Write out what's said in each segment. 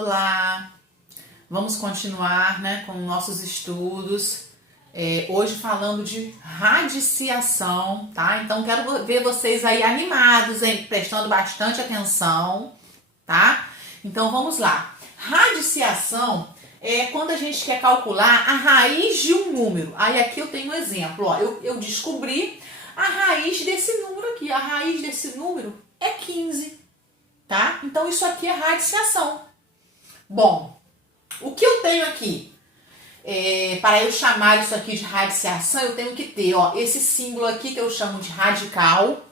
Olá! Vamos continuar, com nossos estudos. Hoje falando de radiciação, tá? Então quero ver vocês aí animados, prestando bastante atenção, tá? Então vamos lá. Radiciação é quando a gente quer calcular a raiz de um número. Aí aqui eu tenho um exemplo, ó. Eu descobri a raiz desse número aqui. A raiz desse número é 15, tá? Então isso aqui é radiciação. Bom, o que eu tenho aqui? Para eu chamar isso aqui de radiciação, eu tenho que ter, ó, esse símbolo aqui que eu chamo de radical,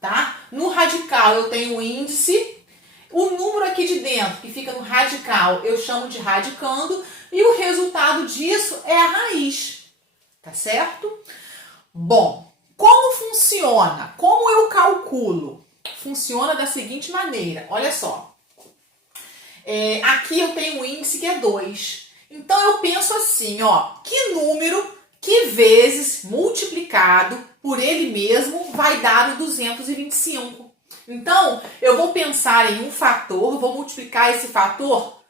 tá? No radical eu tenho o índice, o número aqui de dentro, que fica no radical, eu chamo de radicando, e o resultado disso é a raiz, tá certo? Bom, como funciona? Como eu calculo? Funciona da seguinte maneira, olha só. Aqui eu tenho um índice que é 2. Então eu penso assim, ó, que número que vezes multiplicado por ele mesmo vai dar o 225. Então eu vou pensar em um fator, vou multiplicar esse fator,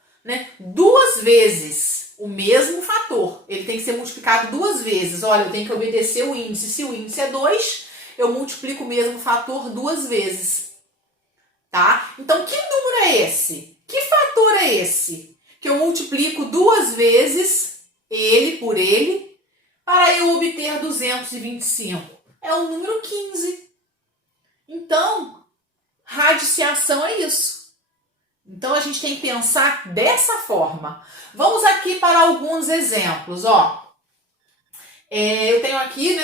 duas vezes o mesmo fator. Ele tem que ser multiplicado duas vezes. Olha, eu tenho que obedecer o índice. Se o índice é 2, eu multiplico o mesmo fator duas vezes. Tá? Então que número é esse? Que fator é esse? Que eu multiplico duas vezes ele por ele para eu obter 225. É o número 15. Então, radiciação é isso. Então, a gente tem que pensar dessa forma. Vamos aqui para alguns exemplos. Ó. Eu tenho aqui,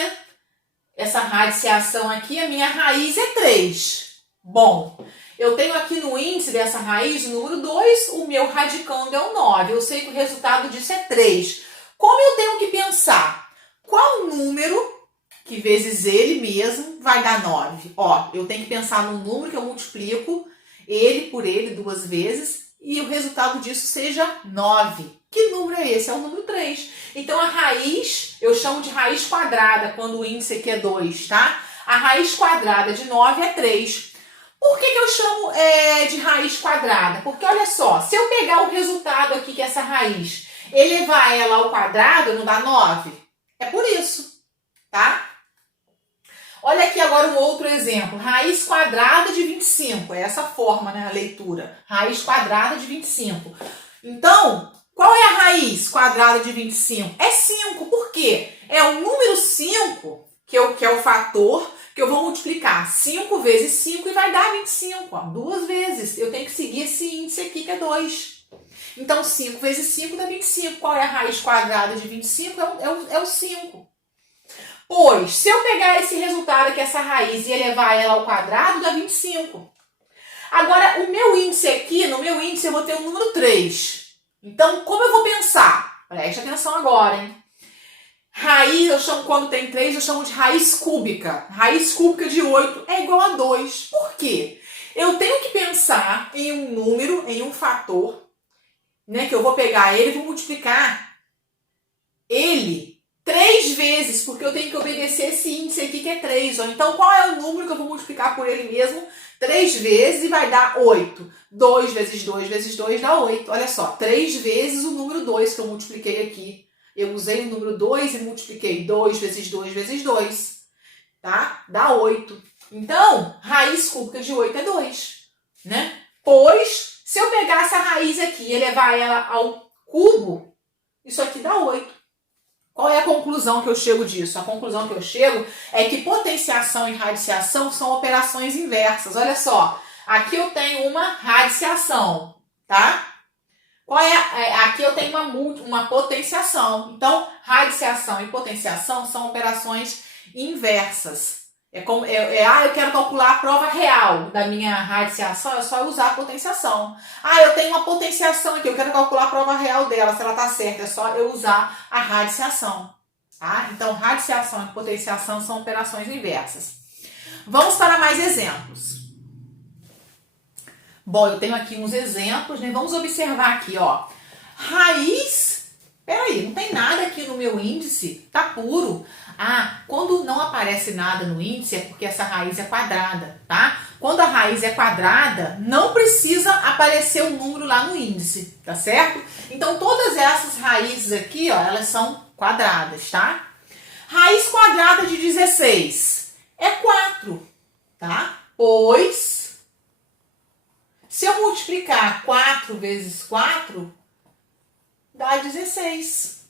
essa radiciação aqui, a minha raiz é 3. Bom, eu tenho aqui no índice dessa raiz o número 2, o meu radicando é o 9. Eu sei que o resultado disso é 3. Como eu tenho que pensar? Qual número que vezes ele mesmo vai dar 9? Ó, eu tenho que pensar num número que eu multiplico ele por ele duas vezes e o resultado disso seja 9. Que número é esse? É o número 3. Então a raiz, eu chamo de raiz quadrada quando o índice aqui é 2, tá? A raiz quadrada de 9 é 3. Por que eu chamo de raiz quadrada? Porque olha só, se eu pegar o resultado aqui, que é essa raiz, elevar ela ao quadrado, não dá 9? É por isso, tá? Olha aqui agora um outro exemplo. Raiz quadrada de 25. É essa forma, a leitura. Raiz quadrada de 25. Então, qual é a raiz quadrada de 25? É 5. Por quê? É o número 5, que é o fator que eu vou multiplicar 5 vezes 5 e vai dar 25, ó, duas vezes. Eu tenho que seguir esse índice aqui, que é 2. Então, 5 vezes 5 dá 25. Qual é a raiz quadrada de 25? É o 5. Pois, se eu pegar esse resultado aqui, essa raiz, e elevar ela ao quadrado, dá 25. Agora, o meu índice aqui, no meu índice eu vou ter o número 3. Então, como eu vou pensar? Preste atenção agora, hein? Raiz, quando tem 3, eu chamo de raiz cúbica. Raiz cúbica de 8 é igual a 2. Por quê? Eu tenho que pensar em um número, em um fator, que eu vou pegar ele e vou multiplicar ele 3 vezes, porque eu tenho que obedecer esse índice aqui que é 3. Ó. Então, qual é o número que eu vou multiplicar por ele mesmo 3 vezes e vai dar 8? 2 vezes 2 vezes 2 dá 8. Olha só, 3 vezes o número 2 que eu multipliquei aqui. Eu usei o número 2 e multipliquei 2 vezes 2 vezes 2, tá? Dá 8. Então, raiz cúbica de 8 é 2, Pois, se eu pegar essa raiz aqui e elevar ela ao cubo, isso aqui dá 8. Qual é a conclusão que eu chego disso? A conclusão que eu chego é que potenciação e radiciação são operações inversas. Olha só, aqui eu tenho uma radiciação, tá? Aqui eu tenho uma potenciação. Então, radiciação e potenciação são operações inversas. Eu quero calcular a prova real da minha radiciação, é só usar a potenciação. Eu tenho uma potenciação aqui, eu quero calcular a prova real dela, se ela está certa, é só eu usar a radiciação. Tá? Então, radiciação e potenciação são operações inversas. Vamos para mais exemplos. Bom, eu tenho aqui uns exemplos, Vamos observar aqui, ó. Raiz, peraí, não tem nada aqui no meu índice, tá puro. Quando não aparece nada no índice é porque essa raiz é quadrada, tá? quando a raiz é quadrada, não precisa aparecer o número lá no índice, tá certo? Então, todas essas raízes aqui, ó, elas são quadradas, tá? Raiz quadrada de 16 é 4, tá? Pois, se eu multiplicar 4 vezes 4, dá 16.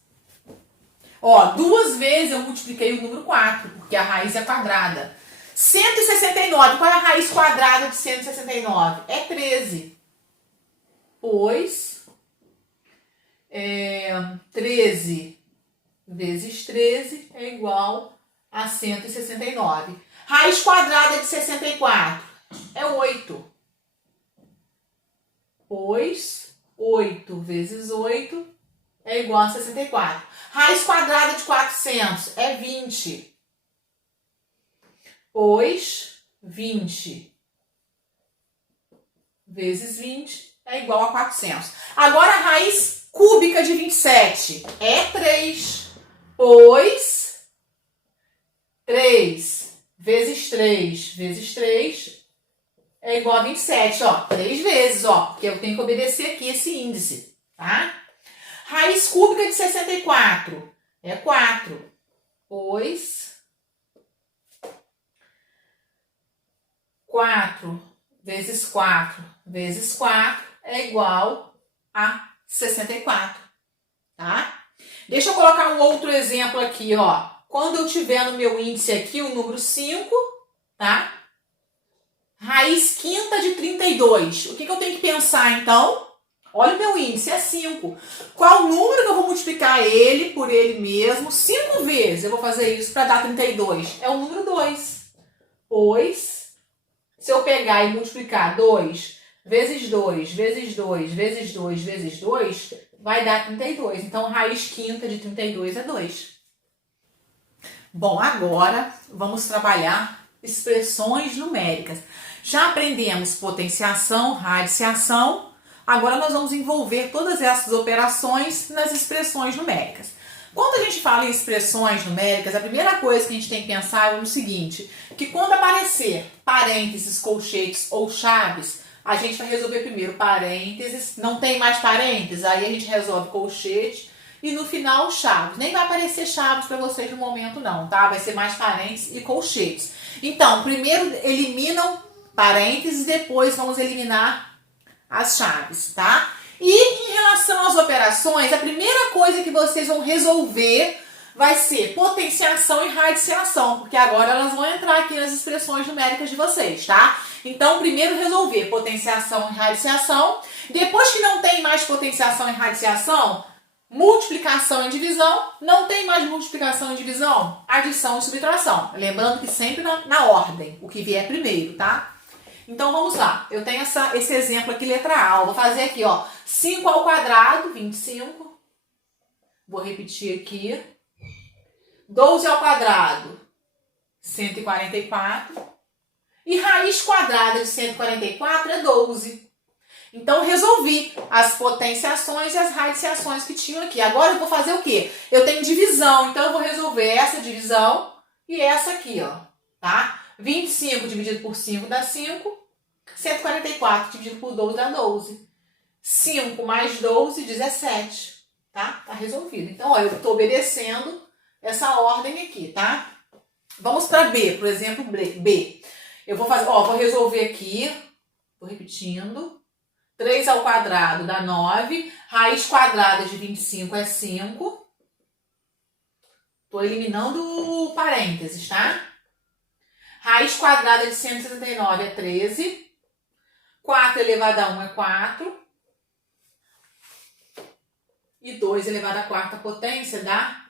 Ó, 2 vezes eu multipliquei o número 4, porque a raiz é quadrada. 169, qual é a raiz quadrada de 169? É 13. Pois, 13 vezes 13 é igual a 169. Raiz quadrada de 64 é 8. Pois, 8 vezes 8 é igual a 64. Raiz quadrada de 400 é 20. Pois, 20 vezes 20 é igual a 400. Agora, a raiz cúbica de 27 é 3. Pois, 3 vezes 3 vezes 3 é igual a 27. Ó, 3 vezes, ó, porque eu tenho que obedecer aqui esse índice, tá? Raiz cúbica de 64 é 4. Pois, 4 vezes 4 vezes 4 é igual a 64, tá? Deixa eu colocar um outro exemplo aqui, ó. Quando eu tiver no meu índice aqui o número 5, tá? Raiz quinta de 32. O que eu tenho que pensar, então? Olha o meu índice, é 5. Qual número que eu vou multiplicar ele por ele mesmo? 5 vezes eu vou fazer isso para dar 32. É o número 2. Pois, se eu pegar e multiplicar 2 vezes 2 vezes 2 vezes 2 vezes 2, vai dar 32. Então, raiz quinta de 32 é 2. Bom, agora vamos trabalhar expressões numéricas. Já aprendemos potenciação, radiciação. Agora nós vamos envolver todas essas operações nas expressões numéricas. Quando a gente fala em expressões numéricas, a primeira coisa que a gente tem que pensar é no seguinte, que quando aparecer parênteses, colchetes ou chaves, a gente vai resolver primeiro parênteses, não tem mais parênteses, aí a gente resolve colchete e no final chaves. Nem vai aparecer chaves para vocês no momento não, tá? Vai ser mais parênteses e colchetes. Então, primeiro eliminam parênteses, depois vamos eliminar as chaves, tá? E em relação às operações, a primeira coisa que vocês vão resolver vai ser potenciação e radiciação, porque agora elas vão entrar aqui nas expressões numéricas de vocês, tá? Então, primeiro resolver potenciação e radiciação. Depois que não tem mais potenciação e radiciação, multiplicação e divisão. Não tem mais multiplicação e divisão, adição e subtração. Lembrando que sempre na ordem, o que vier primeiro, tá? Então, vamos lá. Eu tenho esse exemplo aqui, letra A. Eu vou fazer aqui, ó. 5 ao quadrado, 25. Vou repetir aqui. 12 ao quadrado, 144. E raiz quadrada de 144 é 12. Então, resolvi as potenciações e as radiciações que tinham aqui. Agora, eu vou fazer o quê? Eu tenho divisão. Então, eu vou resolver essa divisão e essa aqui, ó. Tá? 25 dividido por 5 dá 5. 144 dividido por 12 dá 12. 5 mais 12, 17. Tá? Tá resolvido. Então, ó, eu estou obedecendo essa ordem aqui, tá? Vamos para B, por exemplo, B. Eu vou fazer, ó, vou resolver aqui. Tô repetindo. 3 ao quadrado dá 9. Raiz quadrada de 25 é 5. Tô eliminando parênteses, tá? Raiz quadrada de 169 é 13. 4 elevado a 1 é 4. E 2 elevado à quarta potência dá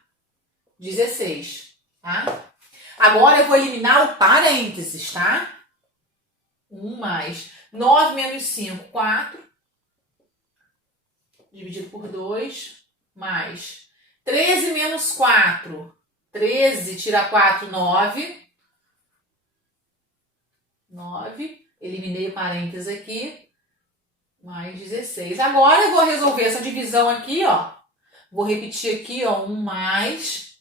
16, tá? Agora eu vou eliminar o parênteses, tá? 1 mais 9 menos 5, 4. Dividido por 2, mais 13 menos 4. 13 tira 4, 9. 9. Eliminei o parênteses aqui. Mais 16. Agora eu vou resolver essa divisão aqui, ó. Vou repetir aqui, ó. 1 mais.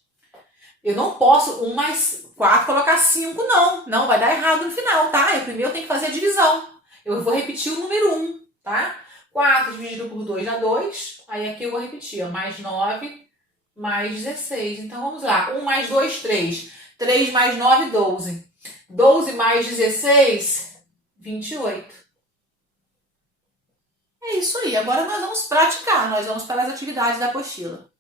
Eu não posso 1 mais 4 colocar 5, não. Não, vai dar errado no final, tá? Eu primeiro tenho que fazer a divisão. Eu vou repetir o número 1, tá? 4 dividido por 2 dá 2. Aí aqui eu vou repetir, ó. Mais 9, mais 16. Então vamos lá. 1 mais 2, 3. 3 mais 9, 12. 12 mais 16, 28. É isso aí. Agora nós vamos praticar. Nós vamos para as atividades da apostila.